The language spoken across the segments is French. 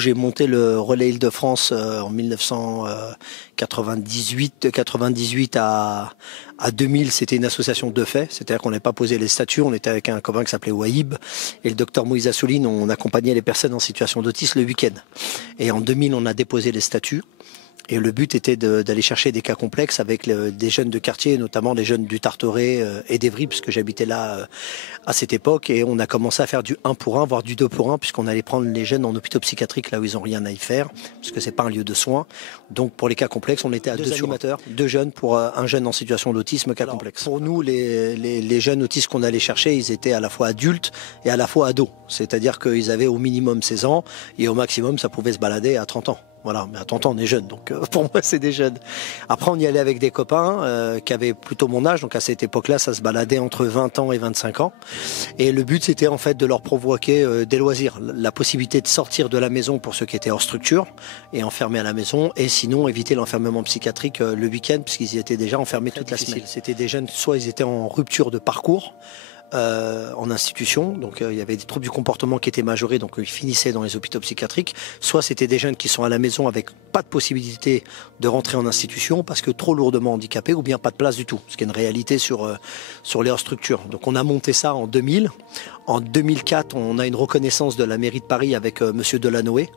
j'ai monté le Relais Île-de-France en 1998. De 98 à 2000, c'était une association de fait. C'est-à-dire qu'on n'avait pas posé les statuts. On était avec un copain qui s'appelait Wahib et le docteur Moïse Assouline. On accompagnait les personnes en situation d'autisme le week-end. Et en 2000, on a déposé les statuts. Et le but était d'aller chercher des cas complexes avec des jeunes de quartier, notamment des jeunes du Tarteret et d'Evry, puisque j'habitais là à cette époque. Et on a commencé à faire du 1 pour 1, voire du 2 pour 1, puisqu'on allait prendre les jeunes en hôpitaux psychiatriques, là où ils n'ont rien à y faire, parce que c'est pas un lieu de soins. Donc pour les cas complexes, on était à 2 animateurs, 2 jeunes pour un jeune en situation d'autisme, cas complexe. Pour nous, les jeunes autistes qu'on allait chercher, ils étaient à la fois adultes et à la fois ados. C'est-à-dire qu'ils avaient au minimum 16 ans et au maximum, ça pouvait se balader à 30 ans. Voilà, mais à 30 ans, on est jeune, donc pour moi, c'est des jeunes. Après, on y allait avec des copains qui avaient plutôt mon âge, donc à cette époque-là, ça se baladait entre 20 ans et 25 ans. Et le but, c'était en fait de leur provoquer des loisirs, la possibilité de sortir de la maison pour ceux qui étaient hors structure et enfermés à la maison, et sinon éviter l'enfermement psychiatrique le week-end, puisqu'ils y étaient déjà enfermés toute la semaine. C'était des jeunes, soit ils étaient en rupture de parcours, en institution, donc il y avait des troubles du comportement qui étaient majorés, donc ils finissaient dans les hôpitaux psychiatriques, soit c'était des jeunes qui sont à la maison avec pas de possibilité de rentrer en institution parce que trop lourdement handicapés ou bien pas de place du tout, ce qui est une réalité sur les hors structures. Donc on a monté ça en 2000. En 2004, on a une reconnaissance de la mairie de Paris avec Monsieur Delanoë,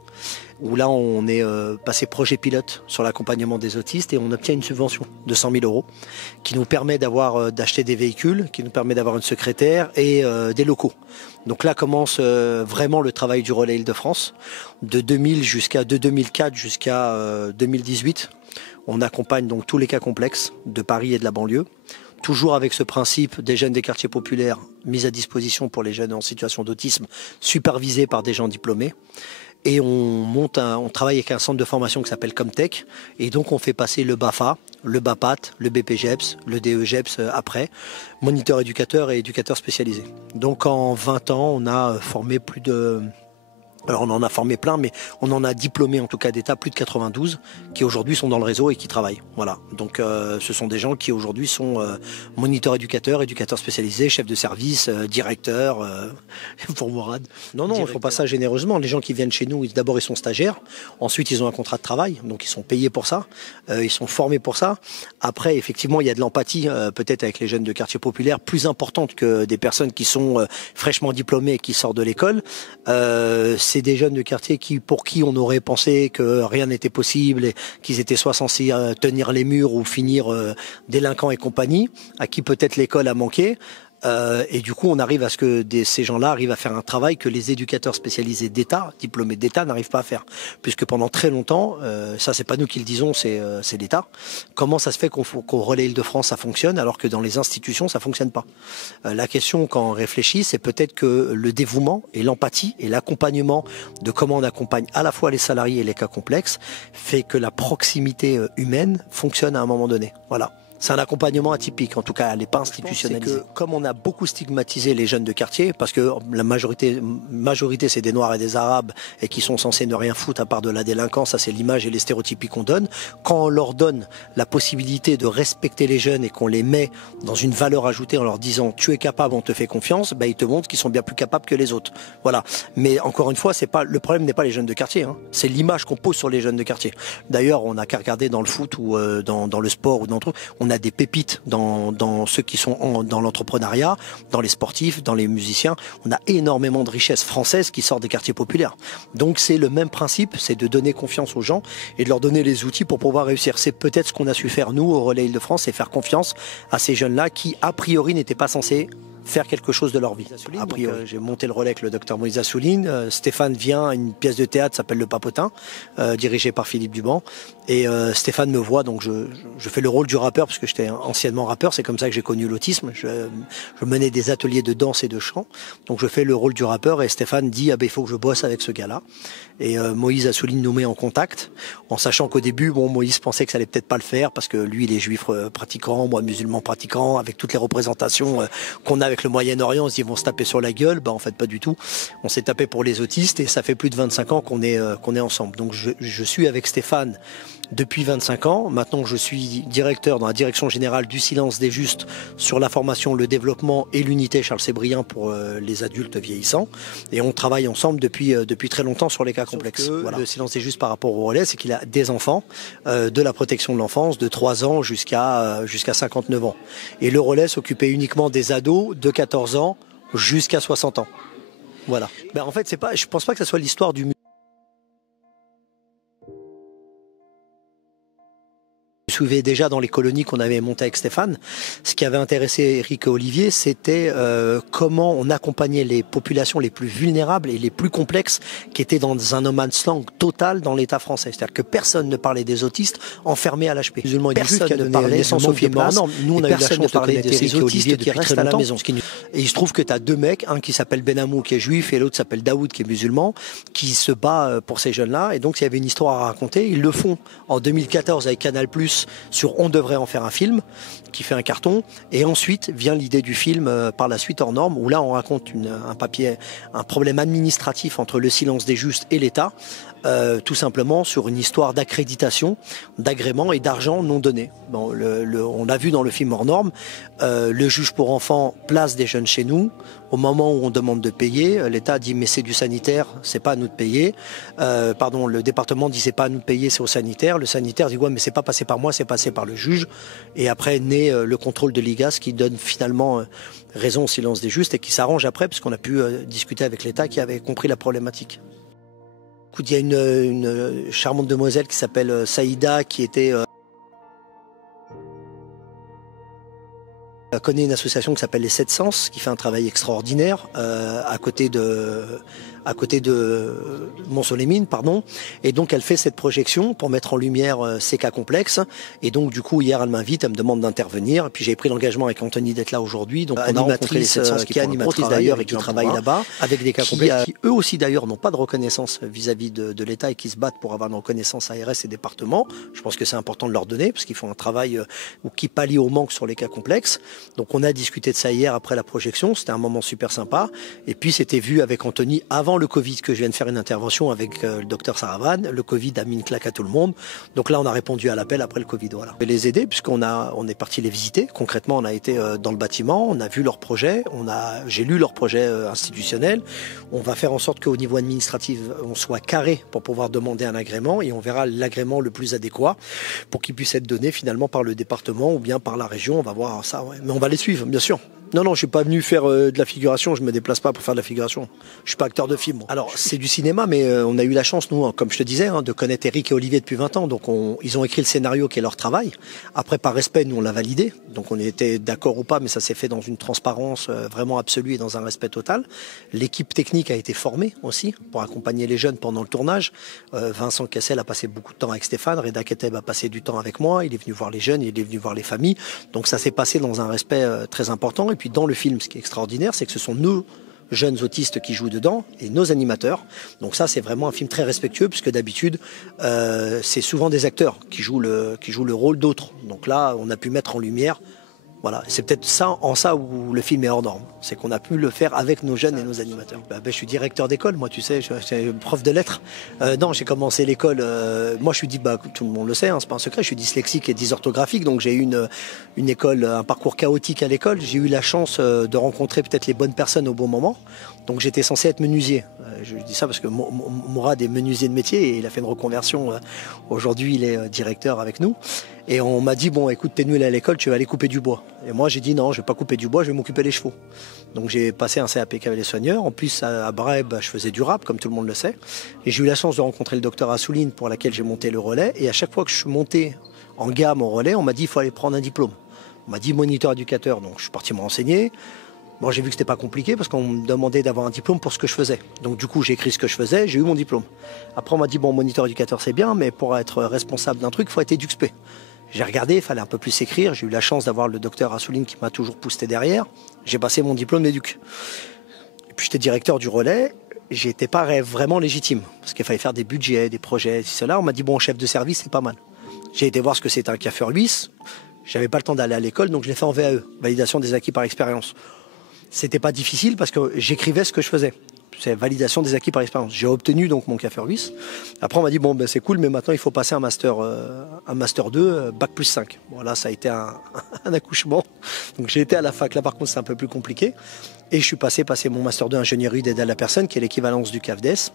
où là on est passé projet pilote sur l'accompagnement des autistes et on obtient une subvention de 100 000 € qui nous permet d'acheter des véhicules, qui nous permet d'avoir une secrétaire et des locaux. Donc là commence vraiment le travail du Relais Île-de-France. De 2004 jusqu'à 2018, on accompagne donc tous les cas complexes de Paris et de la banlieue. Toujours avec ce principe des jeunes des quartiers populaires mis à disposition pour les jeunes en situation d'autisme, supervisés par des gens diplômés. Et on travaille avec un centre de formation qui s'appelle Comtech. Et donc on fait passer le BAFA, le BAPAT, le BPGEPS, le DEGEPS après, moniteur éducateur et éducateur spécialisé. Donc en 20 ans, on a formé plus de... Alors on en a formé plein, mais on en a diplômé en tout cas d'État plus de 92 qui aujourd'hui sont dans le réseau et qui travaillent. Voilà. Donc ce sont des gens qui aujourd'hui sont moniteurs éducateurs, éducateurs spécialisés, chefs de service, directeurs, pour Mourad. Non, ils font pas ça généreusement. Les gens qui viennent chez nous, d'abord ils sont stagiaires, ensuite ils ont un contrat de travail, donc ils sont payés pour ça, ils sont formés pour ça. Après, effectivement, il y a de l'empathie, peut-être avec les jeunes de quartier populaire, plus importante que des personnes qui sont fraîchement diplômées et qui sortent de l'école. C'est des jeunes de quartier pour qui on aurait pensé que rien n'était possible et qu'ils étaient soit censés tenir les murs ou finir délinquants et compagnie, à qui peut-être l'école a manqué. Et du coup, on arrive à ce que ces gens-là arrivent à faire un travail que les éducateurs spécialisés d'État, diplômés d'État, n'arrivent pas à faire. Puisque pendant très longtemps, ça c'est pas nous qui le disons, c'est l'État. Comment ça se fait qu'au Relais Île-de-France ça fonctionne alors que dans les institutions ça fonctionne pas? La question quand on réfléchit, c'est peut-être que le dévouement et l'empathie et l'accompagnement de comment on accompagne à la fois les salariés et les cas complexes fait que la proximité humaine fonctionne à un moment donné. Voilà. C'est un accompagnement atypique, en tout cas, elle n'est pas institutionnalisée. Comme on a beaucoup stigmatisé les jeunes de quartier, parce que la majorité c'est des Noirs et des Arabes, et qui sont censés ne rien foutre à part de la délinquance, ça c'est l'image et les stéréotypes qu'on donne. Quand on leur donne la possibilité de respecter les jeunes et qu'on les met dans une valeur ajoutée en leur disant tu es capable, on te fait confiance, ils te montrent qu'ils sont bien plus capables que les autres. Voilà. Mais encore une fois, le problème n'est pas les jeunes de quartier, hein. C'est l'image qu'on pose sur les jeunes de quartier. D'ailleurs, on n'a qu'à regarder dans le foot ou dans le sport ou dans le truc, on a des pépites dans ceux qui sont dans l'entrepreneuriat, dans les sportifs, dans les musiciens. On a énormément de richesses françaises qui sortent des quartiers populaires. Donc c'est le même principe, c'est de donner confiance aux gens et de leur donner les outils pour pouvoir réussir. C'est peut-être ce qu'on a su faire nous au Relais Île-de-France, c'est faire confiance à ces jeunes-là qui a priori n'étaient pas censés faire quelque chose de leur vie. J'ai monté le relais avec le docteur Moïse Assouline. Stéphane vient à une pièce de théâtre qui s'appelle Le Papotin, dirigée par Philippe Duban. Et Stéphane me voit, donc je fais le rôle du rappeur, parce que j'étais anciennement rappeur, c'est comme ça que j'ai connu l'autisme. Je menais des ateliers de danse et de chant, donc je fais le rôle du rappeur, et Stéphane dit il faut que je bosse avec ce gars-là. Et Moïse Assouline nous met en contact, en sachant qu'au début, Moïse pensait que ça allait peut-être pas le faire, parce que lui, il est juif pratiquant, moi musulman pratiquant, avec toutes les représentations qu'on a avec le Moyen-Orient, on se dit ils vont se taper sur la gueule. En fait pas du tout, on s'est tapé pour les autistes et ça fait plus de 25 ans qu'on est ensemble. Donc je suis avec Stéphane depuis 25 ans. Maintenant, je suis directeur dans la direction générale du Silence des Justes sur la formation, le développement et l'unité Charles Sébriand pour les adultes vieillissants. Et on travaille ensemble depuis très longtemps sur les cas complexes. Voilà. Le Silence des Justes par rapport au relais, c'est qu'il a des enfants, de la protection de l'enfance, de 3 ans jusqu'à 59 ans. Et le relais s'occupait uniquement des ados de 14 ans jusqu'à 60 ans. Voilà. En fait, je pense pas que ça soit l'histoire du Je me souviens déjà dans les colonies qu'on avait montées avec Stéphane, ce qui avait intéressé Eric et Olivier, c'était comment on accompagnait les populations les plus vulnérables et les plus complexes qui étaient dans un no man's land total dans l'État français. C'est-à-dire que personne ne parlait des autistes enfermés à l'HP. Personne ne parlait naissance au film. Nous, on a eu la chance de connaître des autistes qui restent à la maison. Et il se trouve que tu as 2 mecs, un qui s'appelle Benamou qui est juif et l'autre s'appelle Daoud qui est musulman, qui se bat pour ces jeunes-là. Et donc, il y avait une histoire à raconter. Ils le font en 2014 avec Canal+, sur On devrait en faire un film, qui fait un carton. Et ensuite vient l'idée du film par la suite hors norme, où là on raconte un problème administratif entre le Silence des Justes et l'État, tout simplement sur une histoire d'accréditation, d'agrément et d'argent non donné. Bon, on l'a vu dans le film hors norme, le juge pour enfants place des jeunes chez nous. Au moment où on demande de payer, l'État dit mais c'est du sanitaire, c'est pas à nous de payer. Le département dit c'est pas à nous de payer, c'est au sanitaire. Le sanitaire dit ouais mais c'est pas passé par moi, c'est passé par le juge. Et après naît le contrôle de l'IGAS qui donne finalement raison au Silence des Justes et qui s'arrange après parce qu'on a pu discuter avec l'État qui avait compris la problématique. Il y a une charmante demoiselle qui s'appelle Saïda qui connaît une association qui s'appelle les 7 Sens, qui fait un travail extraordinaire à côté de Mont-sur-les-Mines, pardon. Et donc elle fait cette projection pour mettre en lumière ces cas complexes. Et donc du coup hier elle m'invite, elle me demande d'intervenir. Et puis j'ai pris l'engagement avec Anthony d'être là aujourd'hui. Donc on a rencontré les 7 Sens qui est animatrice d'ailleurs et qui travaille là-bas avec des cas complexes qui eux aussi d'ailleurs n'ont pas de reconnaissance vis-à-vis de l'État et qui se battent pour avoir une reconnaissance ARS et département. Je pense que c'est important de leur donner parce qu'ils font un travail qui pallie au manque sur les cas complexes. Donc on a discuté de ça hier après la projection, c'était un moment super sympa. Et puis c'était vu avec Anthony avant le Covid que je viens de faire une intervention avec le docteur Saravan. Le Covid a mis une claque à tout le monde. Donc là on a répondu à l'appel après le Covid. Voilà. Et les aider puisqu'on est parti les visiter. Concrètement on a été dans le bâtiment, on a vu leur projet, j'ai lu leur projet institutionnel. On va faire en sorte qu'au niveau administratif on soit carré pour pouvoir demander un agrément et on verra l'agrément le plus adéquat pour qu'il puisse être donné finalement par le département ou bien par la région. On va voir ça. Ouais. Mais on va les suivre, bien sûr. Non, je suis pas venu faire de la figuration, je me déplace pas pour faire de la figuration. Je suis pas acteur de film. Alors, c'est du cinéma, mais on a eu la chance, nous, comme je te disais, de connaître Eric et Olivier depuis 20 ans. Donc, ils ont écrit le scénario qui est leur travail. Après, par respect, nous, on l'a validé. Donc, on était d'accord ou pas, mais ça s'est fait dans une transparence vraiment absolue et dans un respect total. L'équipe technique a été formée aussi pour accompagner les jeunes pendant le tournage. Vincent Kessel a passé beaucoup de temps avec Stéphane. Reda Keteb a passé du temps avec moi. Il est venu voir les jeunes, il est venu voir les familles. Donc, ça s'est passé dans un respect très important. Et puis dans le film, ce qui est extraordinaire, c'est que ce sont nos jeunes autistes qui jouent dedans et nos animateurs. Donc ça, c'est vraiment un film très respectueux puisque d'habitude, c'est souvent des acteurs qui jouent le rôle d'autres. Donc là, on a pu mettre en lumière. Voilà, c'est peut-être en ça où le film est hors norme. C'est qu'on a pu le faire avec nos jeunes et nos animateurs. Je suis directeur d'école, moi, tu sais, je suis prof de lettres. Non, j'ai commencé l'école. Moi, je suis tout le monde le sait, c'est pas un secret. Je suis dyslexique et dysorthographique, donc j'ai eu une école, un parcours chaotique à l'école. J'ai eu la chance de rencontrer peut-être les bonnes personnes au bon moment. Donc j'étais censé être menuisier. Je dis ça parce que Mourad est menuisier de métier et il a fait une reconversion. Aujourd'hui, il est directeur avec nous. Et on m'a dit, bon, écoute, t'es nul à l'école, tu vas aller couper du bois. Et moi, j'ai dit, non, je vais pas couper du bois, je vais m'occuper des chevaux. Donc j'ai passé un CAP cavalier soigneur. En plus, à Brèbe, je faisais du rap, comme tout le monde le sait. Et j'ai eu la chance de rencontrer le docteur Assouline, pour laquelle j'ai monté le relais. Et à chaque fois que je suis monté en gamme au relais, on m'a dit, il faut aller prendre un diplôme. On m'a dit moniteur éducateur, donc je suis parti me renseigner. Bon, j'ai vu que c'était pas compliqué parce qu'on me demandait d'avoir un diplôme pour ce que je faisais. Donc du coup, j'ai écrit ce que je faisais, j'ai eu mon diplôme. Après, on m'a dit, bon, moniteur éducateur, c'est bien, mais pour être responsable d'un truc, il faut être EduxP. J'ai regardé, il fallait un peu plus écrire. J'ai eu la chance d'avoir le docteur Assouline qui m'a toujours poussé derrière. J'ai passé mon diplôme d'éduc. Et puis j'étais directeur du relais. J'étais pas vraiment légitime parce qu'il fallait faire des budgets, des projets, cela. On m'a dit, bon, chef de service, c'est pas mal. J'ai été voir ce que c'était un CAFEUR Luis. J'avais pas le temps d'aller à l'école, donc je l'ai fait en VAE, validation des acquis par expérience. C'était pas difficile parce que j'écrivais ce que je faisais. c'est validation des acquis par expérience. J'ai obtenu donc mon CAFERVIS. Après, on m'a dit, bon, ben, c'est cool, mais maintenant, il faut passer un master 2, bac plus 5. Bon, là, ça a été un accouchement. Donc, j'ai été à la fac. Là, par contre, c'est un peu plus compliqué. Et je suis passer mon master 2 ingénierie d'aide à la personne, qui est l'équivalence du CAFDES.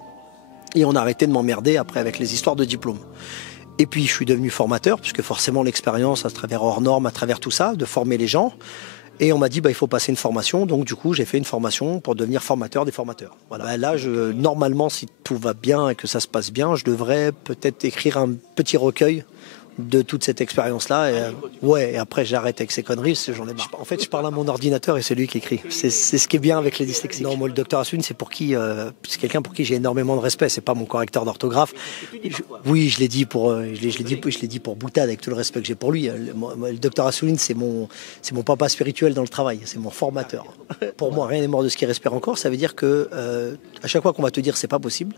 Et on a arrêté de m'emmerder après avec les histoires de diplôme. Et puis, je suis devenu formateur, puisque forcément, l'expérience, à travers hors normes, à travers tout ça, de former les gens. Et on m'a dit, il faut passer une formation. Donc, du coup, j'ai fait une formation pour devenir formateur des formateurs. Voilà. Là, normalement, si tout va bien et que ça se passe bien, je devrais peut-être écrire un petit recueil de toute cette expérience-là. Et après, j'arrête avec ces conneries, parce que j'en ai marre. En fait, je parle à mon ordinateur et c'est lui qui écrit. C'est ce qui est bien avec les dyslexiques. Non, moi, le docteur Assouline, c'est quelqu'un pour qui j'ai énormément de respect. C'est pas mon correcteur d'orthographe. Oui, je l'ai dit pour boutade, avec tout le respect que j'ai pour lui. Le docteur Assouline, c'est mon papa spirituel dans le travail. C'est mon formateur. Pour moi, rien n'est mort de ce qui respire encore. Ça veut dire que à chaque fois qu'on va te dire c'est pas possible,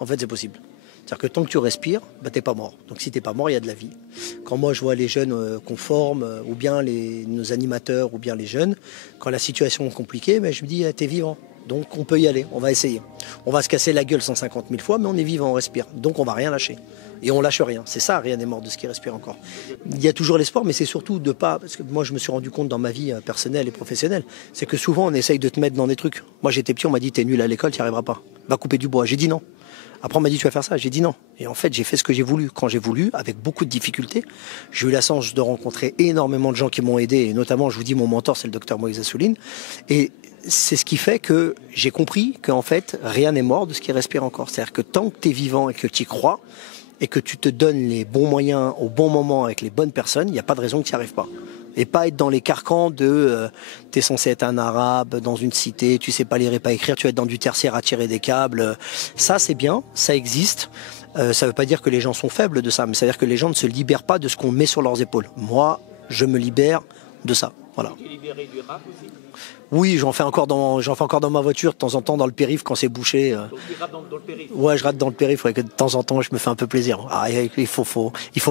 en fait, c'est possible. C'est-à-dire que tant que tu respires, t'es pas mort. Donc si t'es pas mort, il y a de la vie. Quand moi je vois les jeunes qu'on forme, ou bien nos animateurs, ou bien les jeunes, quand la situation est compliquée, je me dis, t'es vivant. Donc on peut y aller, on va essayer. On va se casser la gueule 150 000 fois, mais on est vivant, on respire. Donc on va rien lâcher. Et on lâche rien. C'est ça, rien n'est mort de ce qui respire encore. Il y a toujours l'espoir, mais c'est surtout de pas... Parce que moi je me suis rendu compte dans ma vie personnelle et professionnelle, c'est que souvent on essaye de te mettre dans des trucs. Moi j'étais petit, on m'a dit, t'es nul à l'école, t'y arriveras pas. Va couper du bois. J'ai dit non. Après, on m'a dit, tu vas faire ça. J'ai dit non. Et en fait, j'ai fait ce que j'ai voulu. Quand j'ai voulu, avec beaucoup de difficultés, j'ai eu la chance de rencontrer énormément de gens qui m'ont aidé. Et notamment, je vous dis, mon mentor, c'est le docteur Moïse Assouline. Et c'est ce qui fait que j'ai compris qu'en fait, rien n'est mort de ce qui respire encore. C'est-à-dire que tant que tu es vivant et que tu y crois, et que tu te donnes les bons moyens au bon moment avec les bonnes personnes, il n'y a pas de raison que tu n'y arrives pas. Et pas être dans les carcans de t'es censé être un arabe dans une cité, tu sais pas lire et pas écrire, tu vas être dans du tertiaire à tirer des câbles. Ça c'est bien, ça existe. Ça veut pas dire que les gens sont faibles de ça, mais ça veut dire que les gens ne se libèrent pas de ce qu'on met sur leurs épaules. Moi, je me libère de ça. Voilà. Tu es libéré du rap aussi ? Oui, j'en fais encore dans ma voiture de temps en temps dans le périph' quand c'est bouché. Donc tu rappes dans le périph'? Ouais, je rate dans le périph', que de temps en temps je me fais un peu plaisir. Ah, il faut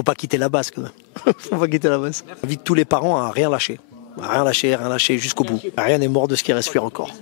pas quitter la base quand même. Faut pas quitter la base. J'invite tous les parents à rien lâcher. À rien lâcher jusqu'au bout. Rien n'est mort de ce qui respire encore.